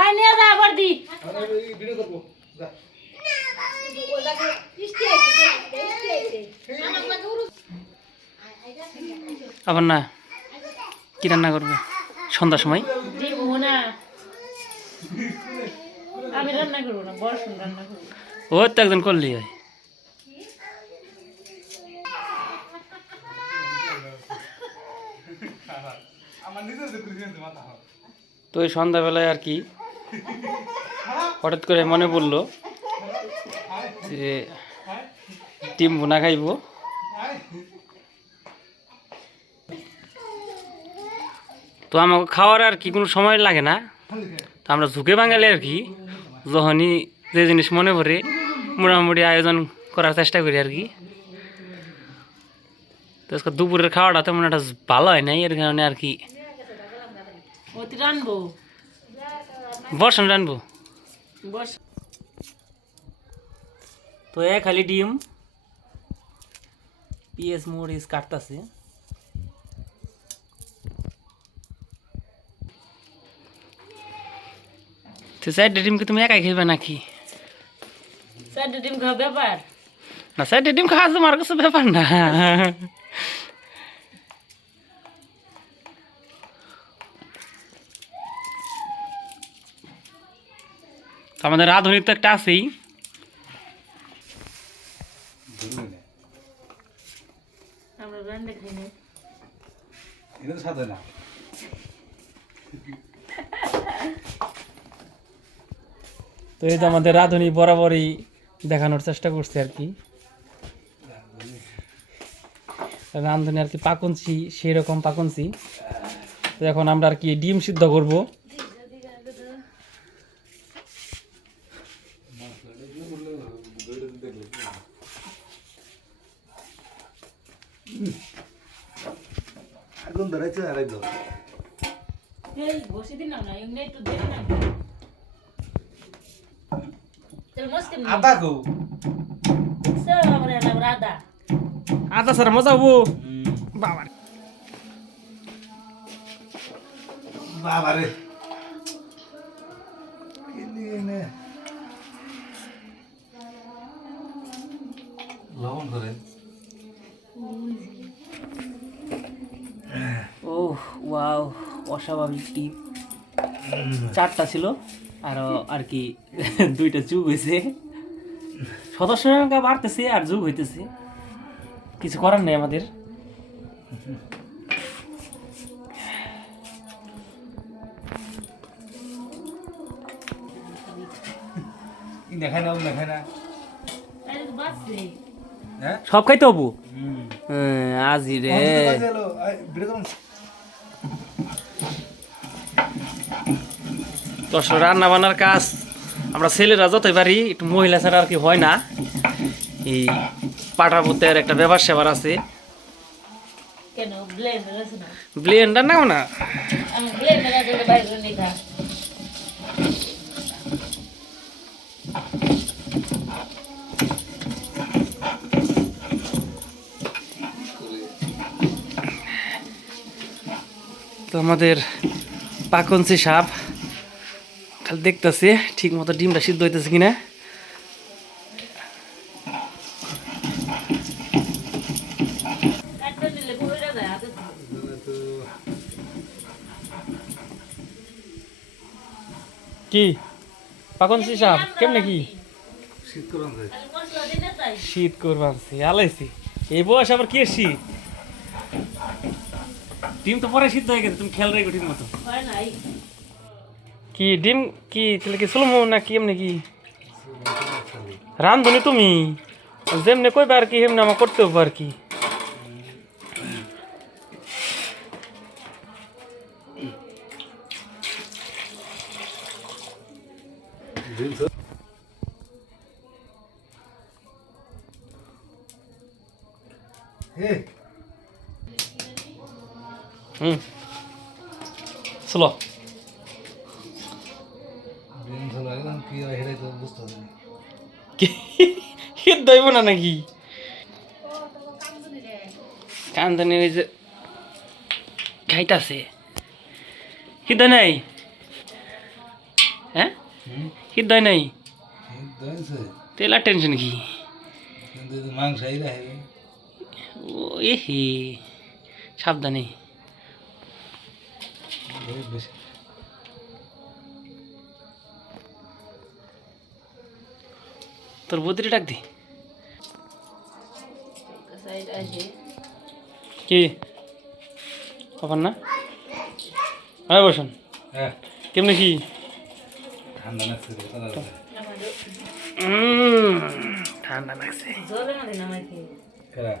আয় নিয়ে যা আবার দি ভিডিও করব যা আবার না কি রান্না করবে সন্ধ্যার সময়? দিব না আমি রান্না করব না, বড় শুন রান্না করব। ও তো একজন করলি হয়। তো এই সন্ধ্যাবেলায় আর কি হঠাৎ করে মনে পড়লো যে ডিম ভুনা খাইব। তো আমাকে খাওয়ার আর কি কোনো সময় লাগে না, তো আমরা ঝুঁকে বাঙালি আর কি যখনই যে জিনিস মনে পড়ে মোটামুটি আয়োজন করার চেষ্টা করি আর কি। তো আজকে দুপুরের খাওয়াটা তেমন একটা ভালো হয় নাই, এর কারণে আর কি অতি রানবো বর্ষণ রানবো। বস তো খালি ডিম পিএস মরিচ কাটতাছে। তো চারটে ডিম কি তুমি একাই খাইবে নাকি? চারটে ডিম খাওয়া ব্যাপার না, চারটে ডিম খাওয়া তোমার কাছে ব্যাপার না। তো আমাদের রাঁধুনি তো একটা আছেই। আমরা রান্না খাই না। এটা সাথে না তো এই যে আমাদের রাঁধুনি বরাবরই দেখানোর চেষ্টা করছে আর কি, রাঁধুনি আর কি পাকনছি সেই রকম পাকনছি। তো এখন আমরা আর কি ডিম সিদ্ধ করব। আগুন ধরেছে আর একদম এই বসে দিন না, এমনি একটু দেরি না। চল মস্কে নি আদা গো সব আমরা না রাদা আদা স্যার মজা হবো বাবা। বাবারে কি নিয়ে নে লবণ করে ও ওয়াও, অস্বাভাবিক কি চারটা ছিল আরো আর কি দুইটা যুগ হয়েছে, সদস্য সংখ্যা বাড়তেছে আর যুগ হইতেছে, কিছু করার নেই আমাদের। দেখাই না দেখাই না আরে বাসে হ্যাঁ সব খাইতে হবো আজি রে। তো রান্না বান্নার কাজ আমরা ছেলেরা যতই পারি, একটু মহিলা ছাড়া আর কি হয় না। এই পাটাপোতের একটা ব্যাপার সেবার আছে, কেন ব্লেন্ডার আছে না? ব্লেন্ডার নাও না, আমি ব্লেন্ডার আছে বাইরে নিয়ে খা। তো আমাদের পাকনছি সাপ খালি দেখতেছে ঠিক মতো ডিমটা সিদ্ধ হইতেছে কিনা। কাটতে দিলে পুরো যায় হাতে। কি পাকনছি সাপ কেমনে কি শীত করুন যায় আমি মশলা দিতে চাই। শীত করবানছি আলাইছি এই বয়স আবার কি শীত, ডিম তো পরে সিদ্ধ হয়ে গেছে, তুমি খেয়াল রেখো ঠিক মতো। হয় নাই কি ডিম কি তাহলে কি চলমো না কি এমনি কি রান্ধুনি তুমি যেমনি কইবা আর কি এমনি আমার করতে হবে আর কি। হে চলো দিন ভালো একদম কি হেরে তো বুঝতে পারিনি কি সিদ্ধ হইব না নাকি? কান্দনি ওই যে খাইতাছে সিদ্ধ নাই হ্যাঁ হুম সিদ্ধ নাই সিদ্ধ হয়েছে তেল আর টেনশন কি কিন্তু এই যে মাংস এই রাখে ও এ হে সাবধানে বেশি তোর বদিরে ডাক দি সাইড আছে কি তখন না হ্যাঁ বসুন হ্যাঁ কেমনি কি ঠান্ডা লাগছে রে, তাড়াতাড়ি। ঠান্ডা লাগছে জলে মধ্যে নামাইছে কেরা?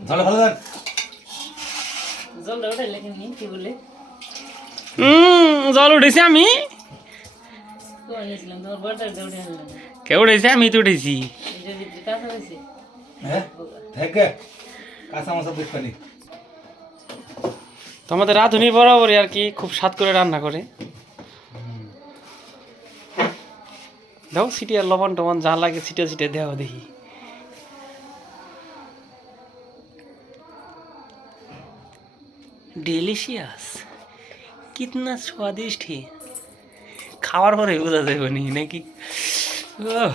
ঝালে ভালো দেন জলটা উঠাইলে কেমনি কি বলে জল উঠেছি আমি তো নিয়েছিলাম তোমার বড়টা উঠে আনলাম কে উঠেছি আমি তো উঠেছি এটার ভিতরে কাঁচা হয়েছে হ্যাঁ থেকে কাঁচা মাছ দেখবানি তো আমাদের রাঁধুনি বরাবরই আর কি খুব স্বাদ করে রান্না করে দাও সিটি আর লবণ টবণ যা লাগে ছিটে ছিটে দেওয়া দেখি डिलीशियस कितना स्वादिष्ट है খাওয়ার পরে বোঝা যাবে নি নাকি ওহ।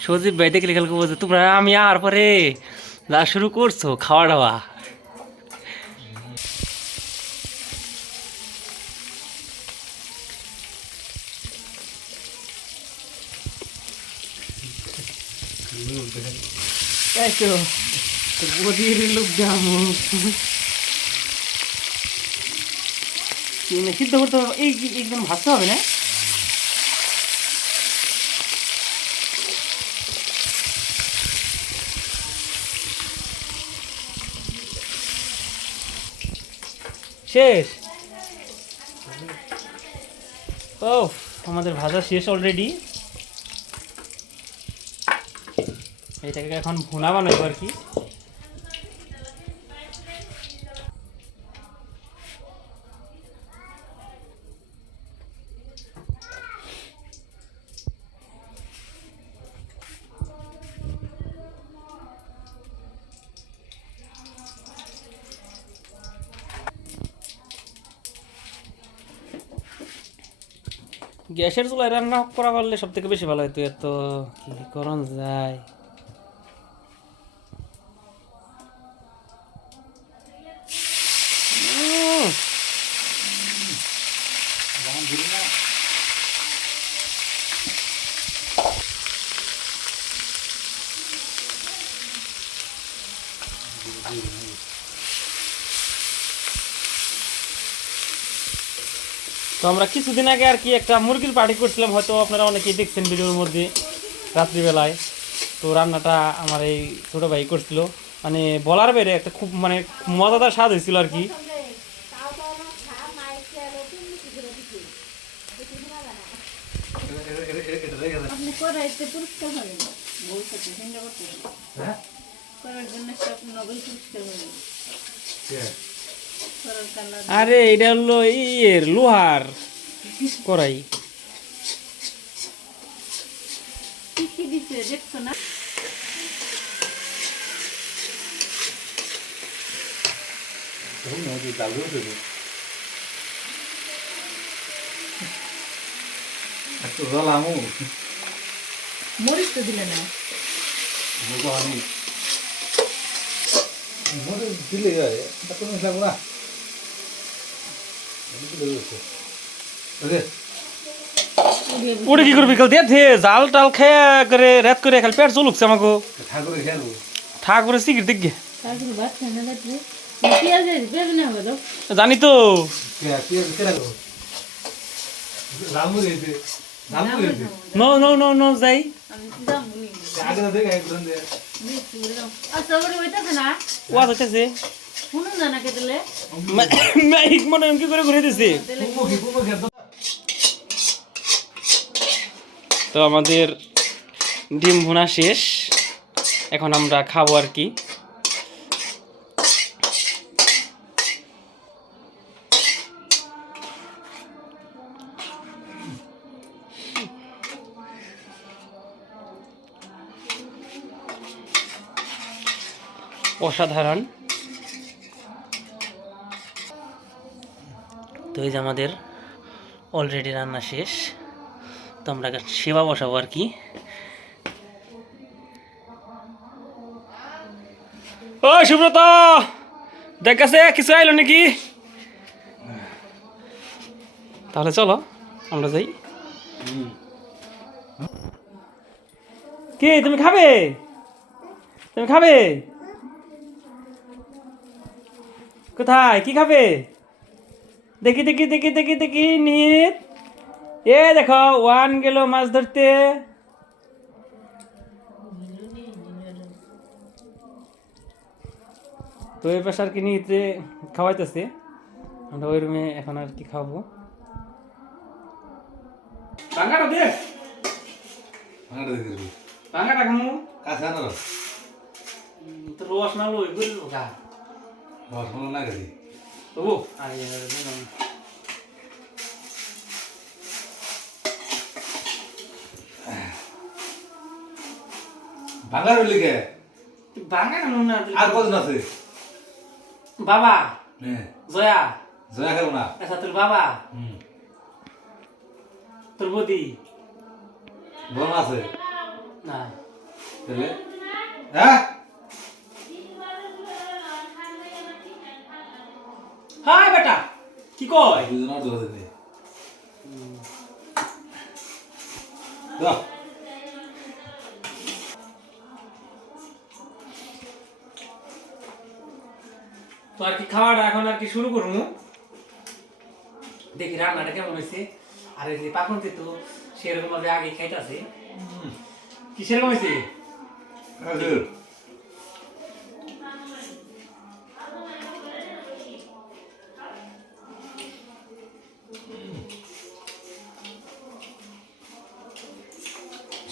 সজীব ভাই দেখলে খেলকে বলছে তোমরা আমি আর পরে যা শুরু করছো খাওয়া দাওয়া তাই তো বদির লোক জামু সিদ্ধ করতে হবে এই একদম ভাজতে হবে না শেষ ও আমাদের ভাজা শেষ অলরেডি এটাকে এখন ভুনা বানাবো আর কি গ্যাসের চুলায় রান্না করা পারলে সব থেকে বেশি ভালো হতো এত কি করণ যায় তো আমরা কিছুদিন আগে আর কি একটা মুরগির পার্টি করছিলাম হয়তো আপনারা অনেকেই দেখছেন ভিডিওর মধ্যে রাত্রিবেলায় তো রান্নাটা আমার এই ছোটো ভাই করছিল মানে বলার বাইরে একটা খুব মানে মজাদার স্বাদ হয়েছিল আর কি আপনি করাইতে পুরস্কার হবেন বলতে চিন্তা করতে হ্যাঁ করার জন্য সব নবেল পুরস্কার হবেন করার কালার আরে এটা হলো ইয়ের লোহার করাই কি কি দিছে দেখছো না একটু জ্বালামু মরিচ তো দিলে না দিলে কোনো লাগবো না ওটা কি করবি কাল দিয়ে জাল টাল খেয়ে করে রাত করে খালি পেট চলুকছে আমাকে ঠাকুরে খেয়াল ঠাকুরের সিগারেট দেখবে তারপরে ভাত খাই না রাত্রে পেঁয়াজ পেঁয়াজ না হবে তো জানি তো রামু দিয়েছে রামু দিয়েছে নো নো নো নো যাই আমি দাম বলি আগে তো দেখে একদম দিয়ে মিষ্টি করে দাও আচ্ছা ওটা হইতাছে না ওয়াজ হচ্ছে শুনুন না নাকি দিলে মাইক মনে কি করে ঘুরে দিছে দিলে কুমুখি একদম তো আমাদের ডিম ভুনা শেষ, এখন আমরা খাবো আর কি। অসাধারণ। তো এই যে আমাদের অলরেডি রান্না শেষ, তো আমরা সেবা বসাবো আর কি। ও সুব্রত, দেখাছে কিছু আইলো নাকি? তাহলে চলো আমরা যাই। কি তুমি খাবে? তুমি খাবে কোথায়? কি খাবে? দেখি দেখি দেখি দেখি দেখি নিত, এ দেখো ওয়ান গেল মাছ ধরতে। তো এই পাশে আর কি নিতে খাওয়াইতেছে, আমরা ওই রুমে এখন আর কি খাবো। টাঙ্গাটা দে, ভাঙাটা দেখি টাঙ্গাটা খামু। কাছে আনো তো রস না লই গেল গা রসমালাই না গেছি তবু আরে দিলাম। ভাঙার লিখে ভাঙা খামু না। আর কজন আছে? বাবা, হ্যাঁ জয়া, জয়া খাবো না। আচ্ছা তোর বাবা, তোর বদি বোন আছে না? তাহলে হ্যাঁ হাই বেটা কি কয়? দুজন আর ধরে দে দাও। তো আর কি খাওয়াটা এখন আর কি শুরু করবো। দেখি রান্নাটা কেমন হয়েছে। আর এই যে পাখনতে তো সেরকম ভাবে আগে খাইতেছে, কি সেরকম হয়েছে?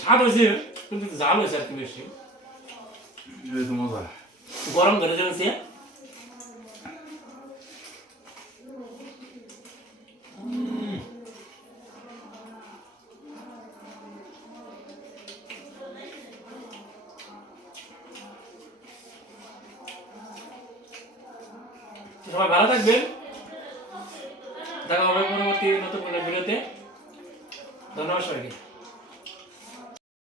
স্বাদ হয়েছে কিন্তু ঝাল হয়েছে আর কি বেশি। মজা গরম করে চলছে। সবাই ভালো থাকবেন, দেখা হবে পরবর্তী নতুন কোনো ভিডিওতে। ধন্যবাদ সবাইকে।